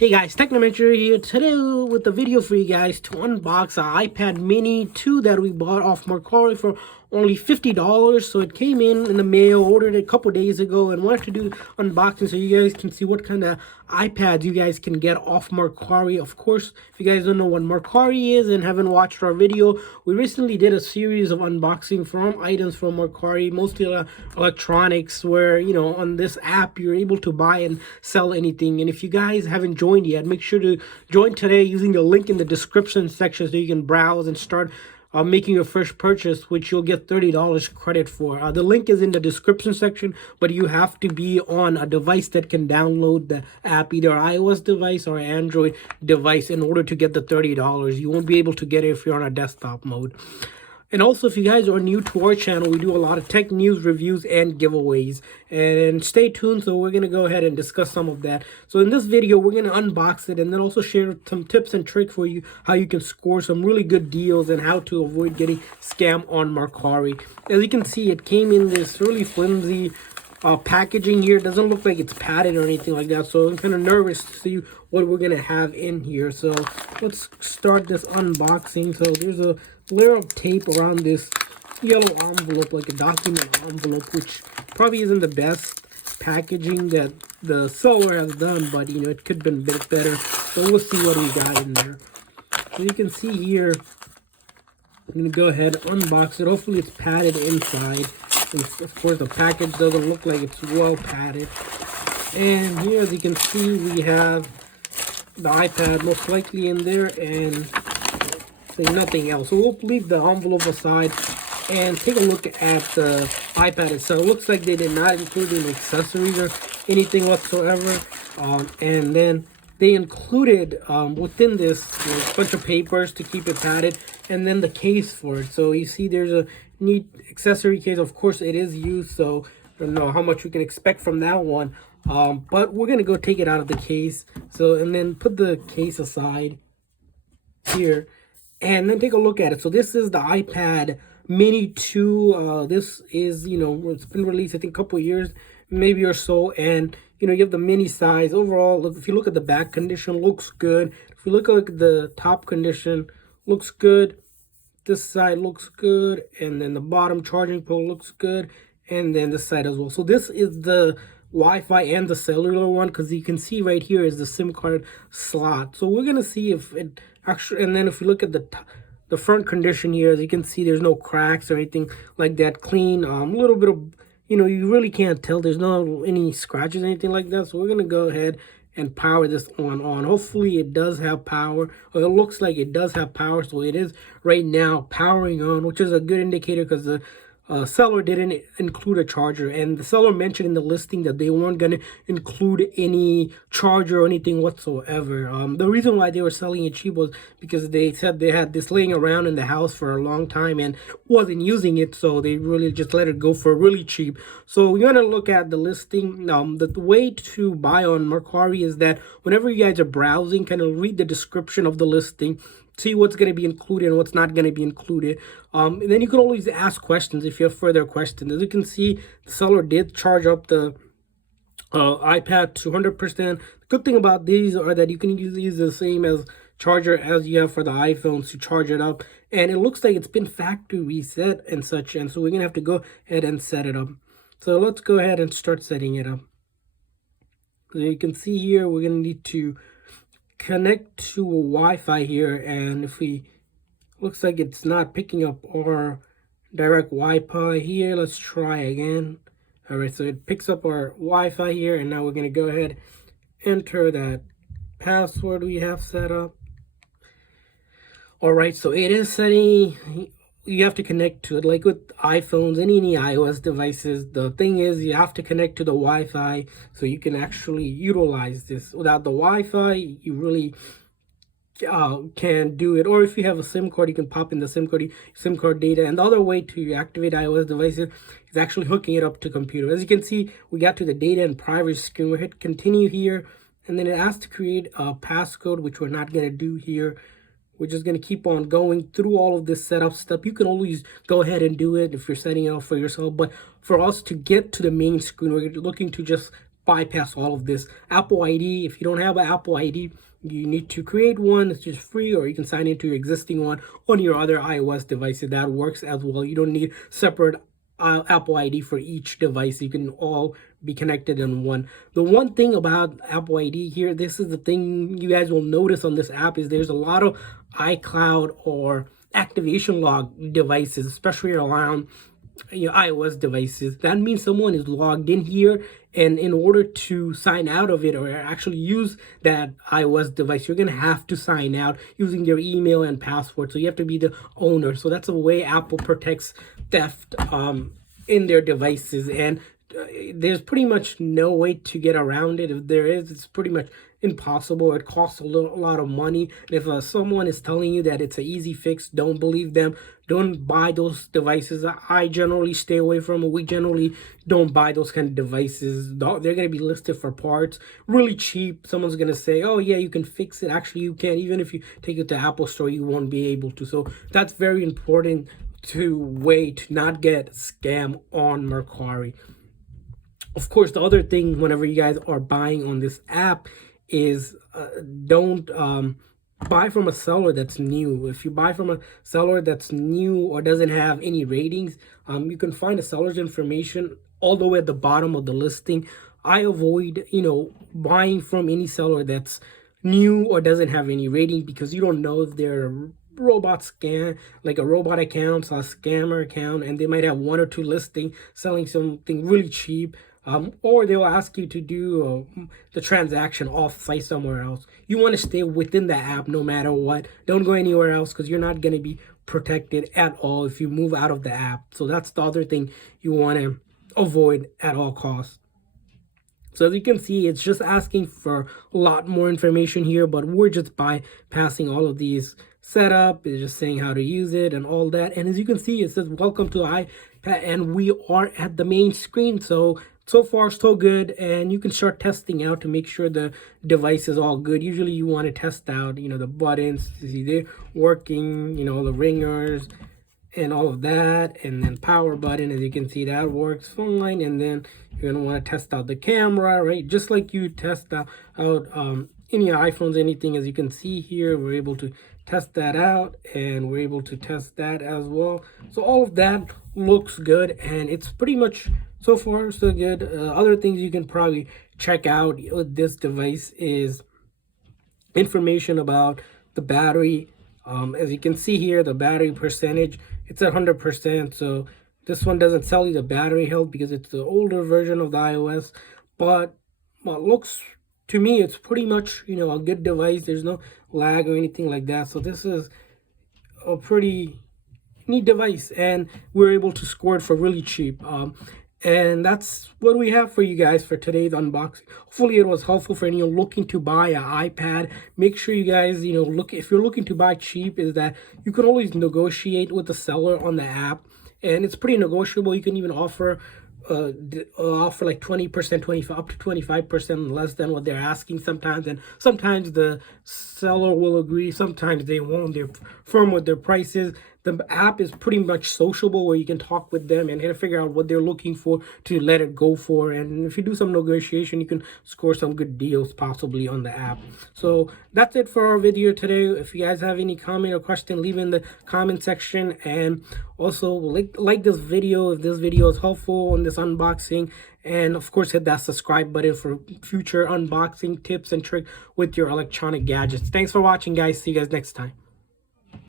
Hey guys, Technometer here today with a video for you guys to unbox our iPad mini 2 that we bought off Mercari for only $50. So it came in the mail, ordered it a couple days ago, and wanted to do unboxing so you guys can see what kind of iPads you guys can get off Mercari. Of course, if you guys don't know what Mercari is and haven't watched our video, we recently did a series of unboxing from items from Mercari, mostly electronics, where on this app you're able to buy and sell anything. And if you guys haven't joined yet, make sure to join today using the link in the description section so you can browse and start making your first purchase, which you'll get $30 credit for. The link is in the description section, but you have to be on a device that can download the app, either iOS device or Android device, in order to get the $30. You won't be able to get it if you're on a desktop mode. And also, if you guys are new to our channel, we do a lot of tech news, reviews, and giveaways. And stay tuned, so we're going to go ahead and discuss some of that. So in this video, we're going to unbox it and then also share some tips and tricks for you, how you can score some really good deals and how to avoid getting scammed on Mercari. As you can see, it came in this really flimsy packaging here. It doesn't look like it's padded or anything like that, so I'm kind of nervous to see what we're gonna have in here. So let's start this unboxing. So there's a layer of tape around this yellow envelope, like a document envelope, which probably isn't the best packaging that the seller has done, but it could have been a bit better. So we'll see what we got in there. So you can see here, I'm gonna go ahead and unbox it. Hopefully it's padded inside. And of course, the package doesn't look like it's well padded. And here, as you can see, we have the iPad most likely in there, and nothing else. So we'll leave the envelope aside and take a look at the iPad itself. It looks like they did not include any accessories or anything whatsoever. And then they included within this a bunch of papers to keep it padded, and then the case for it. So you see there's a neat accessory case. Of course, it is used, so I don't know how much we can expect from that one. But we're gonna go take it out of the case. So, and then put the case aside here, and then take a look at it. So this is the iPad mini 2. This is, it's been released I think a couple of years maybe or so, and you have the mini size. Overall, if you look at the back condition, looks good. If you look at the top condition, looks good. This side looks good, and then the bottom charging port looks good, and then this side as well. So this is the Wi-Fi and the cellular one, because you can see right here is the SIM card slot. So we're gonna see if it actually, and then if you look at the front condition here, as you can see, there's no cracks or anything like that. Clean, a little bit of, you really can't tell. There's no any scratches, anything like that. So we're gonna go ahead and power this on. Hopefully it does have power. Well, it looks like it does have power, so it is right now powering on, which is a good indicator, because the seller didn't include a charger, and the seller mentioned in the listing that they weren't going to include any charger or anything whatsoever. The reason why they were selling it cheap was because they said they had this laying around in the house for a long time and wasn't using it, so they really just let it go for really cheap. So we're going to look at the listing. The way to buy on Mercari is that whenever you guys are browsing, kind of read the description of the listing, see what's going to be included and what's not going to be included. And then you can always ask questions if you have further questions. As you can see, the seller did charge up the iPad to 100%. The good thing about these are that you can use the same as charger as you have for the iPhones to charge it up. And it looks like it's been factory reset and such. And so we're going to have to go ahead and set it up. So let's go ahead and start setting it up. So you can see here, we're going to need to connect to a Wi-Fi here, and if we looks like it's not picking up our direct Wi-Fi here, let's try again. All right, so it picks up our Wi-Fi here, and now we're going to go ahead, enter that password we have set up. All right, so it is setting. You have to connect to it, like with iPhones and any iOS devices. The thing is, you have to connect to the Wi-Fi so you can actually utilize this. Without the Wi-Fi, you really can't do it. Or if you have a SIM card, you can pop in the SIM card data. And the other way to activate iOS devices is actually hooking it up to computer. As you can see, we got to the data and privacy screen. We hit continue here, and then it asks to create a passcode, which we're not going to do here. We're just going to keep on going through all of this setup stuff. You can always go ahead and do it if you're setting it up for yourself. But for us to get to the main screen, we're looking to just bypass all of this. Apple ID, if you don't have an Apple ID, you need to create one. It's just free, or you can sign into your existing one on your other iOS devices. That works as well. You don't need separate Apple ID for each device. You can all be connected in one. The one thing about Apple ID here, this is the thing you guys will notice on this app, is there's a lot of iCloud or activation log devices, especially around your iOS devices. That means someone is logged in here, and in order to sign out of it or actually use that iOS device, you're gonna have to sign out using their email and password. So you have to be the owner. So that's a way Apple protects theft in their devices, and there's pretty much no way to get around it. If there is, it's pretty much impossible. It costs a lot of money. If someone is telling you that it's an easy fix, don't believe them. Don't buy those devices. I generally stay away from it. We generally don't buy those kind of devices. They're going to be listed for parts really cheap. Someone's going to say, oh yeah, you can fix it. Actually, you can't. Even if you take it to Apple Store, you won't be able to. So that's very important to not get scammed on Mercari. Of course, the other thing whenever you guys are buying on this app is don't buy from a seller that's new. If you buy from a seller that's new or doesn't have any ratings, you can find a seller's information all the way at the bottom of the listing. I avoid, buying from any seller that's new or doesn't have any rating, because you don't know if they're robot scam, like a robot account, a scammer account, and they might have one or two listings selling something really cheap. Or they'll ask you to do the transaction off site somewhere else. You want to stay within the app no matter what. Don't go anywhere else, because you're not going to be protected at all if you move out of the app. So that's the other thing you want to avoid at all costs. So as you can see, it's just asking for a lot more information here, but we're just bypassing all of these setup. It's just saying how to use it and all that. And as you can see, it says welcome to iPad, and we are at the main screen. So far so good, and you can start testing out to make sure the device is all good. Usually you want to test out, the buttons, see they're working, the ringers and all of that, and then power button, as you can see, that works fine. And then you're gonna want to test out the camera, right? Just like you test out any iPhones, anything. As you can see here, we're able to test that out, and we're able to test that as well. So all of that looks good, and it's pretty much so far so good. Other things you can probably check out with this device is information about the battery. As you can see here, the battery percentage, it's at 100%. So this one doesn't tell you the battery health because it's the older version of the iOS, but looks to me, it's pretty much a good device. There's no lag or anything like that. So this is a pretty neat device, and we're able to score it for really cheap. And that's what we have for you guys for today's unboxing. Hopefully it was helpful for anyone looking to buy an iPad. Make sure you guys, look, if you're looking to buy cheap, is that you can always negotiate with the seller on the app, and it's pretty negotiable. You can even offer like 20%, 25 up to 25% less than what they're asking sometimes, and sometimes the seller will agree, sometimes they won't. They're firm with their prices. The app is pretty much sociable, where you can talk with them and figure out what they're looking for to let it go for. And if you do some negotiation, you can score some good deals possibly on the app. So that's it for our video today. If you guys have any comment or question, leave in the comment section, and also like this video if this video is helpful on this unboxing. And of course, hit that subscribe button for future unboxing tips and tricks with your electronic gadgets. Thanks for watching, guys. See you guys next time.